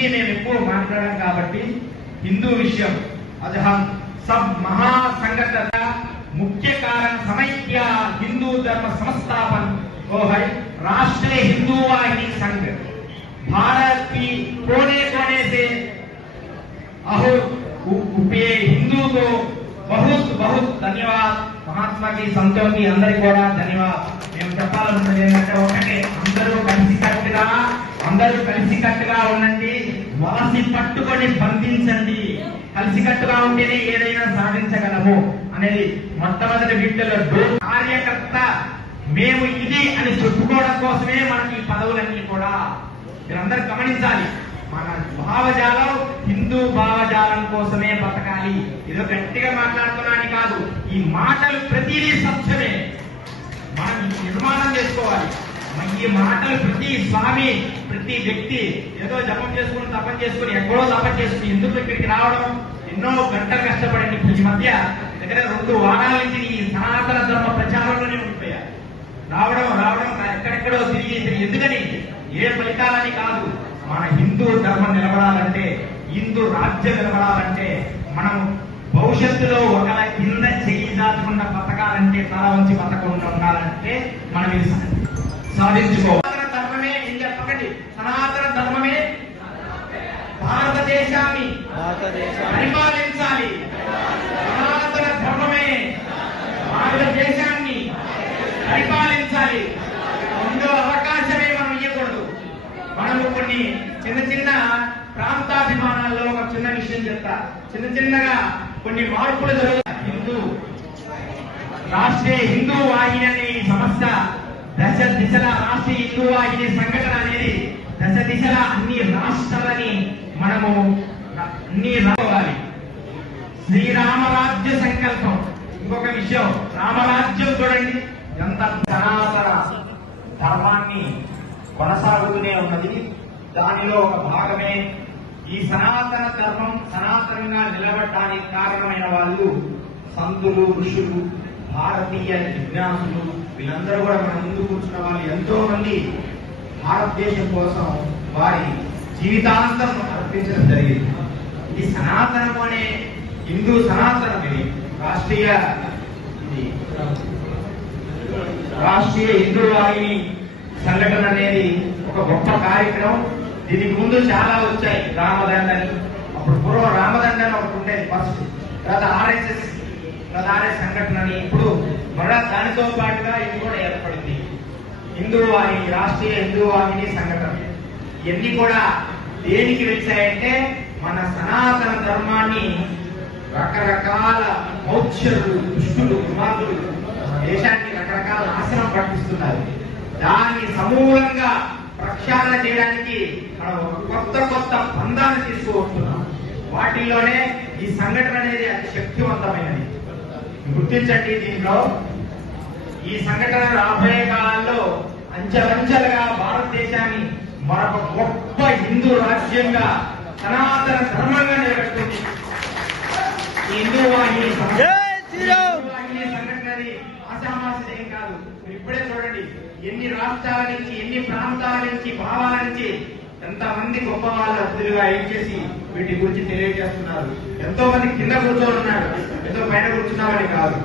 हिंदी में ఎక్కువ మాట్లాడడం కాబట్టి हिंदू विषय आज हम सब महासंगठन मुख्य कारण समैक्य हिंदू धर्म संस्थापन वो है राष्ट्रीय हिंदू वाहिनी संघ। भारत की कोने कोने से अहो हिंदू को बहुत बहुत धन्यवाद। महात्मा की संतों की अंदर को धन्यवाद। మేము చెప్పాలనుకున్నది ఏంటంటే ఒకటే, అందరూ కలిసికట్టుగా ఉండండి, వాసి పట్టుకొని బంధించండి, కలిసికట్టుగా ఉంటేనే ఏదైనా సాధించగలము అనేది మొట్టమొదటి వీటిలో కార్యకర్త మేము ఇది అని చెప్పుకోవడం కోసమే మనకి ఈ పదవులన్నీ కూడా మీరందరూ గమనించాలి। మన భావజాలం హిందూ భావజాలం కోసమే బతకాలి। ఏదో గట్టిగా మాట్లాడుతున్నాని కాదు, ఈ మాటలు ప్రతిదీ సత్యమే, మనం నిర్మాణం చేసుకోవాలి। ఈ మాటలు ప్రతి స్వామి ప్రతి వ్యక్తి ఏదో జపం చేసుకుని తపం చేసుకుని ఎక్కడో తపం చేసుకుని ఎందుకు ఇక్కడికి రావడం, ఎన్నో గంటలు కష్టపడండి। ఈ మధ్య దగ్గర 2 వారాల నుంచి ఈ సనాతన ధర్మ ప్రచారంలోనే ఉండిపోయారు, రావడం ఎక్కడెక్కడో తిరిగి ఎందుకని ఏ ఫలితాలని కాదు, మన హిందూ ధర్మం నిలబడాలంటే, హిందూ రాజ్యం నిలబడాలంటే, మనం భవిష్యత్తులో ఒకళ్ళ కింద చెయ్యి దాచకుండా బతకాలంటే, తల వంచి బతకుండా ఉండాలంటే మనం ఇది సాధించుకోవాలి। ధర్మమే చెప్పకండి, సనాతన ధర్మమే భారతదేశాన్ని పరిపాలించాలి, సనాతన ధర్మమే భారతదేశాన్ని పరిపాలించాలి। ముందు అవకాశమే మనం ఇవ్వకూడదు। మనము కొన్ని చిన్న ప్రాంతాభిమానాల్లో ఒక చిన్న విషయం చెప్తా, చిన్నగా కొన్ని మార్పులు జరుగుతాయి। హిందూ రాష్ట్రీయ హిందూ వాహిని అనే ఈ సంస్థ దశ దిశల రాష్ట్రీయ హిందూ వాహిని సంఘటన అనేది దశ దిశల అన్ని రాష్ట్రాలని మనము అన్ని రావాలి। శ్రీరామరాజ్య సంకల్పం ఇంకొక విషయం, రామరాజ్యం చూడండి ఎంత సనాతన ధర్మాన్ని కొనసాగుతూనే ఉన్నది, దానిలో ఒక భాగమే ఈ సనాతన ధర్మం సనాతనంగా నిలబడడానికి కారణమైన వాళ్ళు సంతులు, ఋషులు, భారతీయ జిజ్ఞాసులు, వీళ్ళందరూ కూడా మన ముందు కూర్చున్న వాళ్ళు ఎంతో మంది భారతదేశం కోసం వారి జీవితాంతం అర్పించడం జరిగింది। ఈ సనాతనం అనే హిందూ సనాతనం ఇది రాష్ట్రీయ హిందూ వాహిని సంఘటన అనేది ఒక గొప్ప కార్యక్రమం। దీనికి ముందు చాలా వచ్చాయి, రామదండని, అప్పుడు పూర్వం రామదండని ఒకటి ఉండేది ఫస్ట్, తర్వాత ఆర్ఎస్ఎస్ సంఘటనని, ఇప్పుడు మరలా దానితో పాటుగా ఇది కూడా ఏర్పడింది హిందూ వాహిని, రాష్ట్రీయ హిందూ వాహిని సంఘటన। ఇవన్నీ కూడా దేనికి వచ్చాయంటే మన సనాతన ధర్మాన్ని రకరకాల మౌత్యులు, దుష్టులు, కుమారులు దేశానికి రకరకాల నాశనం పట్టిస్తున్నారు। దాన్ని సమూలంగా ప్రక్షాళన చేయడానికి మనం కొత్త బంధాన్ని తీసుకువస్తున్నాం। వాటిల్లోనే ఈ సంఘటన అనేది అతి శక్తివంతమైనది, గుర్తించండి। దీంట్లో ఈ సంఘటన రాబోయే కాలంలో అంచెలంచెలుగా భారతదేశాన్ని మరొక గొప్ప హిందూ రాజ్యంగా సనాతన ధర్మంగా నిలబెడుతుంది। హిందూ వాహిని సంఘటనది ఆశామాషేం కాదు। ఇప్పుడే చూడండి ఎన్ని రాష్ట్రాల నుంచి, ఎన్ని ప్రాంతాల నుంచి, భావాల నుంచి ఎంతమంది గొప్ప వాళ్ళ అతిథులుగా ఏం చేసి వీటి గురించి తెలియజేస్తున్నారు। ఎంతో మంది కింద కూర్చొని ఉన్నారు, ఎంతో పైన కూర్చున్నామని కాదు।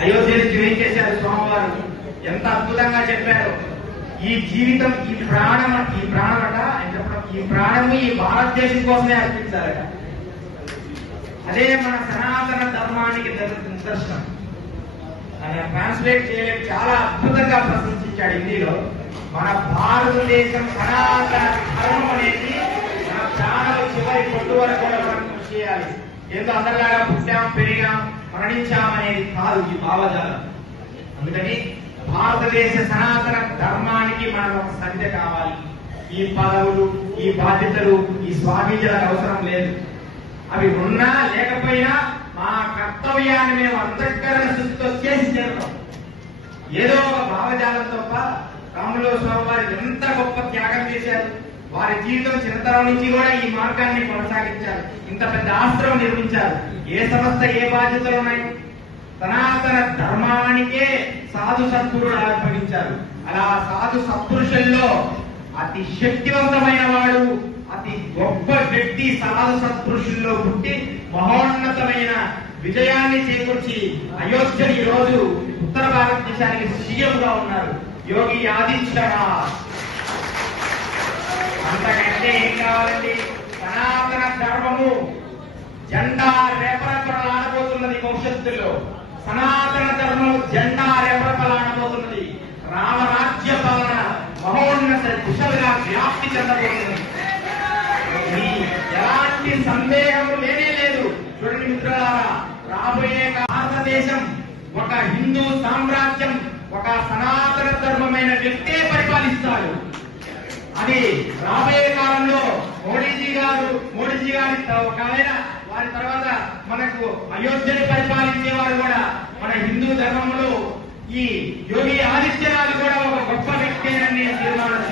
అయోధ్య నుంచి ఏం చేశారు స్వామివారు, ఎంత అద్భుతంగా చెప్పారు। ఈ జీవితం, ఈ ప్రాణమట ఆయన చెప్పడం, ఈ ప్రాణము ఈ భారతదేశం కోసమే అర్పించారట। అదే మన సనాతన ధర్మానికి నిదర్శనం। ఆయన ట్రాన్స్లేట్ చేయలేదు, చాలా అద్భుతంగా ప్రశంసించాడు హిందీలో। మన భారతదేశం సనాతన ధర్మం అనేది మన ప్రాణాలు చివరి పొట్టు వరకు కూడా మనం కృషి చేయాలి। ఏదో అందరిలాగా పుట్టాం, పెరిగాం, మరణించాం అనేది కాదు ఈ భావజాలం। అందుకని భారతదేశ సనాతన ధర్మానికి మనం ఒక సంధ్య కావాలి। ఈ పదవులు, ఈ బాధ్యతలు, ఈ స్వామీజీలకు అవసరం లేదు, అవి ఉన్నా లేకపోయినా మా కర్తవ్యాన్ని మేము అంతఃకరణ శుద్ధితో చేసి చేరుతాం। ఏదో ఒక భావజాలం తప్ప రాములు స్వామి వారు ఎంత గొప్ప త్యాగం చేశారు, వారి జీవితం చిన్నతరం నుంచి కూడా ఈ మార్గాన్ని కొనసాగించారు, ఇంత పెద్ద ఆశ్రమం నిర్మించారు। ఏ సంస్థ, ఏ బాధ్యతలు ఉన్నాయి? సనాతన ధర్మానికే సాధు సత్పురుడు ఆవిర్భవించారు। అలా సాధు సత్పురుషుల్లో అతి శక్తివంతమైన వాడు, అతి గొప్ప వ్యక్తి సాధు సత్పురుషుల్లో పుట్టి మహోన్నతమైన విజయాన్ని చేకూర్చి అయోధ్యని ఈ రోజు ఉత్తర భారతదేశానికి సీఎం గా ఉన్నారు యోగి ఆదిత్యనాథ్. అంతకంటే ఏం కావాలండి? సనాతన ధర్మము జెండా రేపరపలాడబోతున్నది భవిష్యత్తులో. సనాతన ధర్మం జెండా రేపరపలాడబోతున్నది. రామరాజ్య పాలన మహోన్నత దిశలుగా వ్యాప్తి చెందబోతున్నది. ఎలాంటి సందేహం లేనే లేదు. చూడండి మిత్రులారా, రాబోయే భారతదేశం ఒక హిందూ సామ్రాజ్యం, ఒక సనాతన ధర్మమైన వ్యక్తే పరిపాలిస్తాడు. అది రాబోయే కాలంలో మోడీజీ గారి ఒకవేళ వారి తర్వాత మనకు అయోధ్యని పరిపాలించే వారు కూడా మన హిందూ ధర్మంలో ఈ యోగి ఆదిత్యనాథ్ కూడా ఒక గొప్ప వ్యక్తి అని నేను తీర్మానం